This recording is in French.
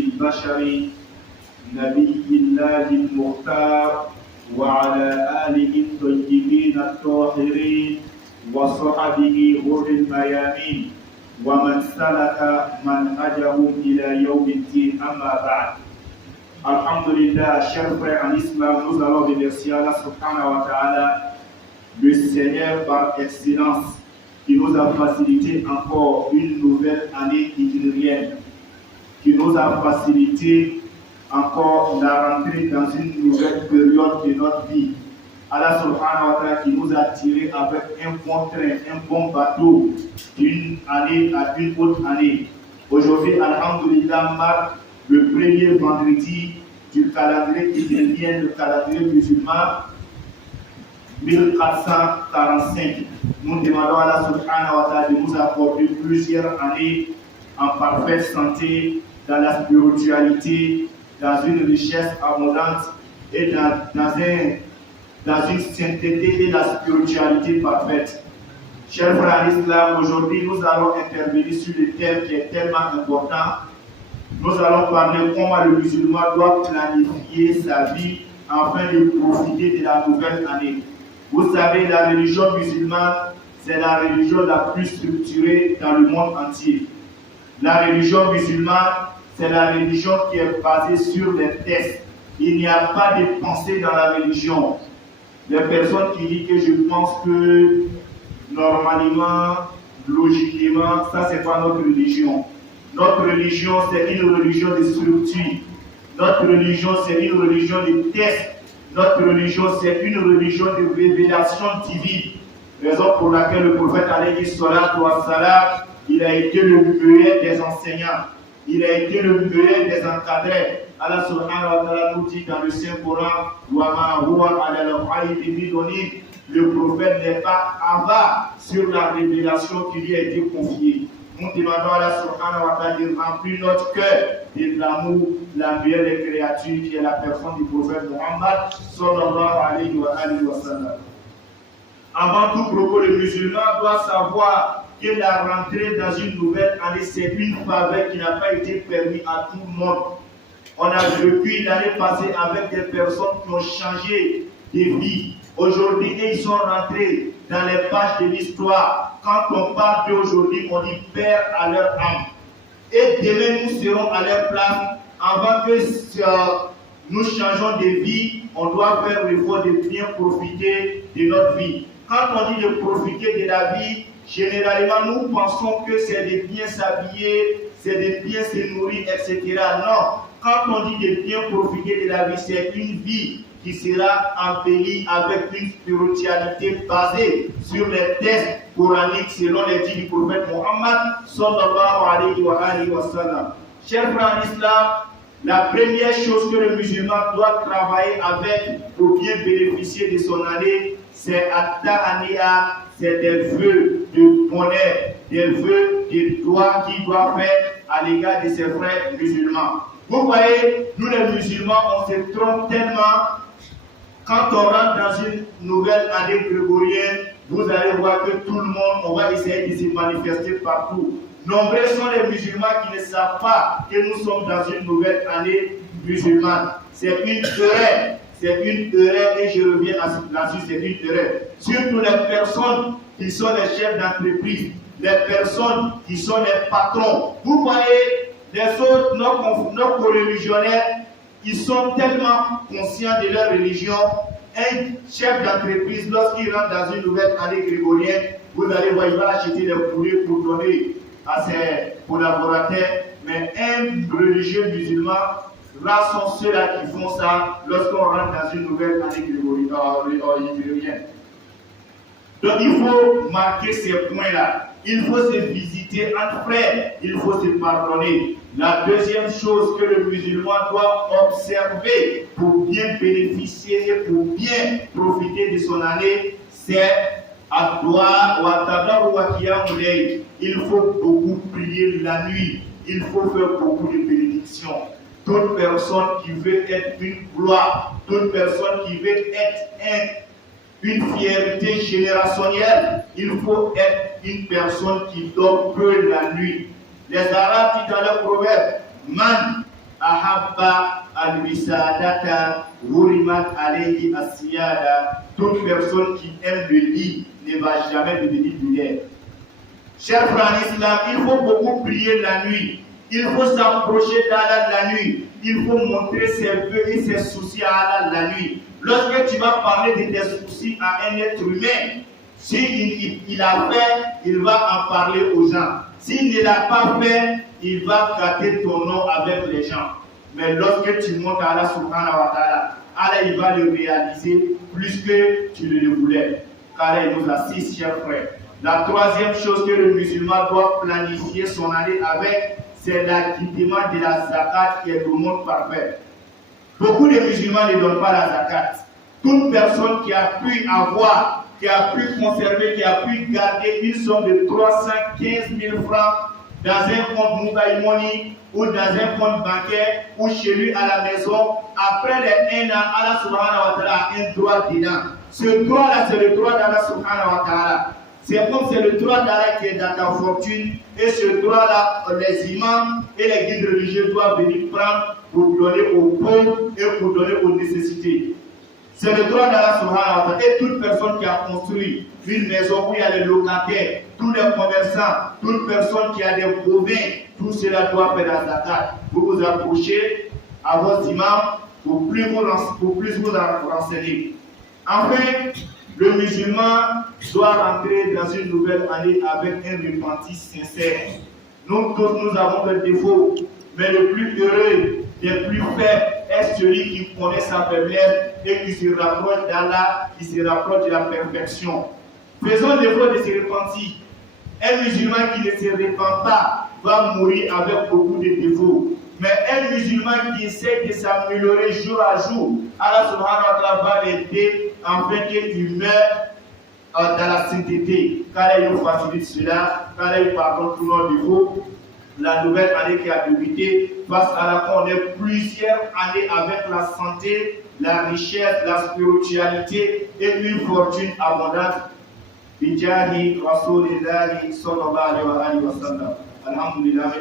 البشر نبي الله المختار وعلى آله الطيبين الطاهرين وصحبه غر الميامين ومن سلك منهجهم إلى يوم الدين أما بعد. Alhamdulillah, chers frères en islam, nous allons remercier Allah subhanahu wa ta'ala, le Seigneur par excellence, qui nous a facilité encore une nouvelle année hijrienne, qui nous a facilité encore la rentrée dans une nouvelle période de notre vie. Allah subhanahu wa ta'ala qui nous a tiré avec un bon train, un bon bateau d'une année à une autre année. Aujourd'hui, alhamdulillah, marque le premier vendredi du calendrier hijrien, le calendrier musulman, 1445. Nous demandons à Allah subhanahu wa ta'ala de nous accorder plusieurs années en parfaite santé, dans la spiritualité, dans une richesse abondante et dans une sainteté et la spiritualité parfaite. Chers frères en islam, aujourd'hui nous allons intervenir sur le thème qui est tellement important. Nous allons parler comment le musulman doit planifier sa vie afin de profiter de la nouvelle année. Vous savez, la religion musulmane, c'est la religion la plus structurée dans le monde entier. La religion musulmane, c'est la religion qui est basée sur les tests. Il n'y a pas de pensée dans la religion. Les personnes qui disent que je pense que normalement, logiquement, ça c'est pas notre religion. Notre religion c'est une religion de structure. Notre religion c'est une religion de tests. Notre religion c'est une religion de révélation divine. Raison pour laquelle le prophète alayhi salatu wa salam, il a été le meilleur des enseignants. Il a été le meilleur des encadrés. Allah subhanahu wa ta'ala nous dit dans le Saint-Coran, le prophète n'est pas avare sur la révélation qui lui a été confiée. Nous demandons à Allah subhanahu wa ta'ala de remplir notre cœur de l'amour, la meilleure des créatures qui est la personne du prophète Muhammad sallallahu alayhi wa sallam. Avant tout propos, le musulman doit savoir que la rentrée dans une nouvelle année, c'est une faveur qui n'a pas été permise à tout le monde. On a vécu l'année passée avec des personnes qui ont changé de vie. Aujourd'hui, ils sont rentrés dans les pages de l'histoire. Quand on parle d'aujourd'hui, on dit père à leur âme. Et demain, nous serons à leur place. Avant que nous changeons de vie, on doit faire l'effort de bien profiter de notre vie. Quand on dit de profiter de la vie, généralement, nous pensons que c'est de bien s'habiller, c'est de bien se nourrir, etc. Non, quand on dit de bien profiter de la vie, c'est une vie qui sera embellie avec une spiritualité basée sur les textes coraniques selon les dits du prophète Muhammad sallallahu alayhi wa sallam. Chers frères en islam, la première chose que le musulman doit travailler avec pour bien bénéficier de son année, c'est at-ta'aniya, c'est des vœux de bonheur, des vœux de droit qu'il doit faire à l'égard de ses frères musulmans. Vous voyez, nous les musulmans, on se trompe tellement. Quand on rentre dans une nouvelle année grégorienne, vous allez voir que tout le monde, on va essayer de se manifester partout. Nombreux sont les musulmans qui ne savent pas que nous sommes dans une nouvelle année musulmane. C'est une erreur. C'est une erreur et je reviens là-dessus, c'est une erreur. Surtout les personnes qui sont les chefs d'entreprise, les personnes qui sont les patrons. Vous voyez, les autres, nos co-religionnaires, ils sont tellement conscients de leur religion. Un chef d'entreprise, lorsqu'il rentre dans une nouvelle année grégorienne, vous allez voir, il va acheter des poulets pour donner à ses collaborateurs. Mais un religieux musulman, rares sont ceux-là qui font ça lorsqu'on rentre dans une nouvelle année grégorienne. Donc il faut marquer ces points-là. Il faut se visiter entre frères, il faut se pardonner. La deuxième chose que le musulman doit observer pour bien bénéficier et pour bien profiter de son année, c'est il faut beaucoup prier la nuit, il faut faire beaucoup de bénédictions. Toute personne qui veut être une gloire, toute personne qui veut être une fierté générationnelle, il faut être une personne qui dort peu la nuit. Les Arabes disent dans leur proverbe, Man ahabba al-wisadata hurimat alayhi as-siyada. Toute personne qui aime le lit ne va jamais devenir millionnaire. Chers frères en islam, il faut beaucoup prier la nuit. Il faut s'approcher d'Allah la nuit. Il faut montrer ses vœux et ses soucis à Allah la nuit. Lorsque tu vas parler de tes soucis à un être humain, s'il a fait, il va en parler aux gens. S'il ne l'a pas fait, il va gâter ton nom avec les gens. Mais lorsque tu montes à Allah subhanahu wa ta'ala, Allah il va le réaliser plus que tu ne le voulais. Car il nous assiste, chers frères. La troisième chose que le musulman doit planifier son année avec, c'est l'acquittement de la zakat qui est le monde parfait. Beaucoup de musulmans ne donnent pas la zakat. Toute personne qui a pu avoir, qui a pu conserver, qui a pu garder une somme de 315 000 francs dans un compte mobile money ou dans un compte bancaire ou chez lui à la maison, après les 1 an, Allah subhanahu wa ta'ala a un droit dedans. Ce droit-là, c'est le droit d'Allah subhanahu wa ta'ala. C'est comme c'est le droit d'Allah qui est dans ta fortune, et ce droit-là, les imams et les guides religieux doivent venir prendre pour donner aux pauvres et pour donner aux nécessités. C'est le droit d'Allah subhanahu wa ta'ala. Et toute personne qui a construit une maison où il y a les locataires, tous les commerçants, toute personne qui a des bovins, tout cela doit faire la zakat. Pour vous approcher à vos imams, pour plus vous renseigner. Enfin, le musulman doit rentrer dans une nouvelle année avec un repenti sincère. Nous tous, nous avons des défauts, mais le plus heureux, le plus faible est celui qui connaît sa faiblesse et qui se rapproche d'Allah, qui se rapproche de la perfection. Faisons l'effort de se repentir. Un musulman qui ne se repent pas va mourir avec beaucoup de défauts. Mais un musulman qui essaie de s'améliorer jour à jour, Allah subhanahu wa ta'ala va l'aider afin qu'il meure dans la sainteté. Car il nous facilite cela, car il pardonne tous nos défauts. La nouvelle année qui a débuté, face à laquelle on est plusieurs années avec la santé, la richesse, la spiritualité et une fortune abondante. Bijahi Rasulillahi sallallahu alayhi wa sallam. Alhamdulillah.